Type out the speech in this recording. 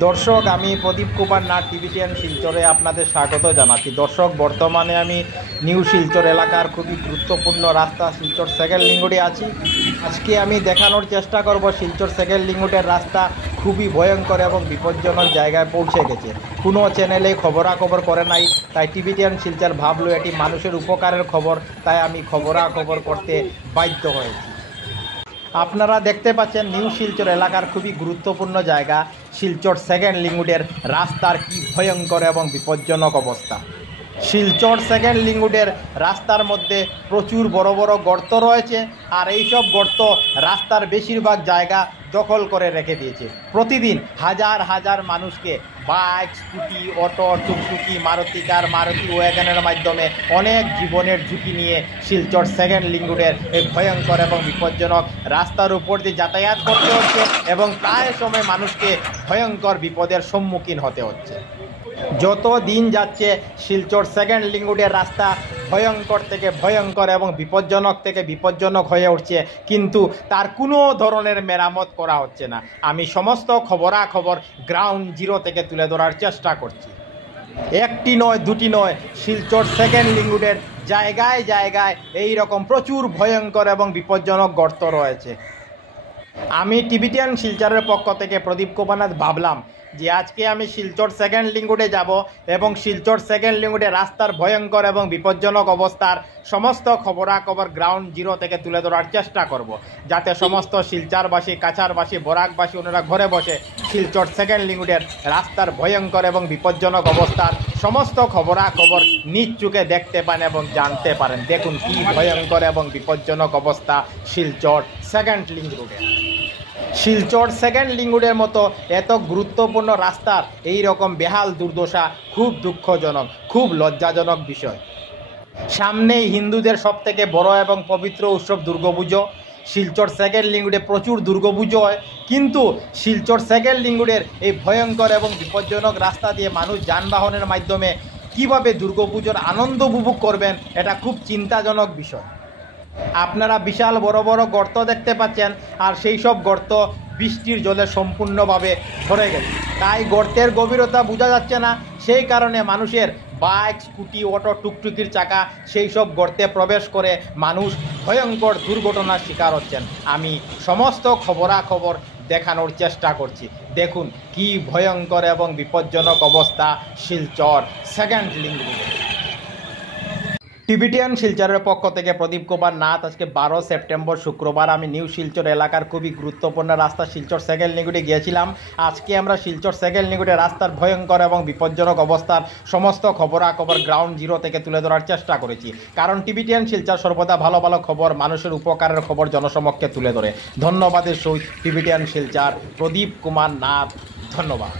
দর্শক, আমি প্রদীপ কুমার নাথ টিভিটিএন শিলচরে আপনাদের স্বাগত জানাচ্ছি। দর্শক, বর্তমানে আমি নিউ শিলচর এলাকার খুবই গুরুত্বপূর্ণ রাস্তা শিলচর সেকেন্ড লিঙ্গুডে আছি। আজকে আমি দেখানোর চেষ্টা করব শিলচর সেকেন্ড লিঙ্গুডের রাস্তা খুবই ভয়ঙ্কর এবং বিপজ্জনক জায়গায় পৌঁছে গেছে। কোনো চ্যানেলে খবরাখবর করে নাই, তাই টিভিটিএন শিলচর ভাবলো এটি মানুষের উপকারের খবর, তাই আমি খবরাখবর করতে বাধ্য হয়েছি। আপনারা দেখতে পাচ্ছেন নিউ শিলচর এলাকার খুবই গুরুত্বপূর্ণ জায়গা শিলচর সেকেন্ড লিঙ্গুডের রাস্তার কি ভয়ঙ্কর এবং বিপজ্জনক অবস্থা। শিলচর সেকেন্ড লিঙ্গুডের রাস্তার মধ্যে প্রচুর বড় বড় গর্ত রয়েছে, আর এইসব গর্ত রাস্তার বেশিরভাগ জায়গা দখল করে রেখে দিয়েছে। প্রতিদিন হাজার হাজার মানুষকে বাইক, স্কুটি, অটো, টুকটুকি, মারুতি কার, মারুতি ওয়াগনের মাধ্যমে অনেক জীবনের ঝুঁকি নিয়ে শিলচর সেকেন্ড লিঙ্গুডের এই ভয়ঙ্কর এবং বিপজ্জনক রাস্তার উপর দিয়ে যাতায়াত করতে হচ্ছে এবং প্রায় সময় মানুষকে ভয়ঙ্কর বিপদের সম্মুখীন হতে হচ্ছে। যত দিন যাচ্ছে শিলচর সেকেন্ড লিঙ্গুডের রাস্তা ভয়ঙ্কর থেকে ভয়ঙ্কর এবং বিপজ্জনক থেকে বিপজ্জনক হয়ে উঠছে, কিন্তু তার কোনো ধরনের মেরামত করা হচ্ছে না। আমি সমস্ত খবরাখবর গ্রাউন্ড জিরো থেকে তুলে ধরার চেষ্টা করছি। একটি নয়, দুটি নয়, শিলচর সেকেন্ড লিঙ্গুডের জায়গায় জায়গায় এই রকম প্রচুর ভয়ঙ্কর এবং বিপজ্জনক গর্ত রয়েছে। আমি টিভিটিএন শিলচরের পক্ষ থেকে প্রদীপ কুমার নাথ ভাবলাম যে আজকে আমি শিলচর সেকেন্ড লিঙ্গুডে যাব এবং শিলচর সেকেন্ড লিঙ্গুডে রাস্তার ভয়ঙ্কর এবং বিপজ্জনক অবস্থার সমস্ত খবরাখবর গ্রাউন্ড জিরো থেকে তুলে ধরার চেষ্টা করব, যাতে সমস্ত শিলচরবাসী, কাছারবাসী, বরাকবাসী ওনারা ঘরে বসে শিলচর সেকেন্ড লিঙ্গুডের রাস্তার ভয়ঙ্কর এবং বিপজ্জনক অবস্থার সমস্ত খবরাখবর নিজ চোখে দেখতে পান এবং জানতে পারেন। দেখুন কি ভয়ঙ্কর এবং বিপজ্জনক অবস্থা শিলচর সেকেন্ড লিঙ্গুডে। শিলচর সেকেন্ড লিঙ্গুডের মতো এত গুরুত্বপূর্ণ রাস্তার এই রকম বেহাল দুর্দশা খুব দুঃখজনক, খুব লজ্জাজনক বিষয়। সামনেই হিন্দুদের সবথেকে বড় এবং পবিত্র উৎসব দুর্গাপুজো। শিলচর সেকেন্ড লিঙ্গুডে প্রচুর দুর্গাপুজো হয়, কিন্তু শিলচর সেকেন্ড লিঙ্গুডের এই ভয়ঙ্কর এবং বিপজ্জনক রাস্তা দিয়ে মানুষ যানবাহনের মাধ্যমে কিভাবে দুর্গাপুজোর আনন্দ উপভোগ করবেন, এটা খুব চিন্তাজনক বিষয়। আপনারা বিশাল বড় বড় গর্ত দেখতে পাচ্ছেন, আর সেই সব গর্ত বৃষ্টির জলে সম্পূর্ণভাবে ভরে গেছে, তাই গর্তের গভীরতা বোঝা যাচ্ছে না। সেই কারণে মানুষের বাইক, স্কুটি, অটো, টুকটুকির চাকা সেই সব গর্তে প্রবেশ করে মানুষ ভয়ঙ্কর দুর্ঘটনার শিকার হচ্ছেন। আমি সমস্ত খবরাখবর দেখানোর চেষ্টা করছি। দেখুন কি ভয়ঙ্কর এবং বিপজ্জনক অবস্থা শিলচর সেকেন্ড লিঙ্গুডে। টিভিটিএন শিলচরের পক্ষ থেকে প্রদীপ কুমার নাথ। আজকে 12 সেপ্টেম্বর শুক্রবার আমি নিউ শিলচর এলাকার খুবই গুরুত্বপূর্ণ রাস্তা শিলচর সেকেন্ড লিঙ্গুডে গিয়েছিলাম। আজকে আমরা শিলচর সেকেন্ড লিঙ্গুডে রাস্তার ভয়ঙ্কর এবং বিপজ্জনক অবস্থার সমস্ত খবরাখবর গ্রাউন্ড জিরো থেকে তুলে ধরার চেষ্টা করেছি, কারণ টিভিটিএন শিলচর সর্বদা ভালো ভালো খবর, মানুষের উপকারের খবর জনসমক্ষে তুলে ধরে। ধন্যবাদের সহিত টিভিটিএন শিলচর প্রদীপ কুমার নাথ। ধন্যবাদ।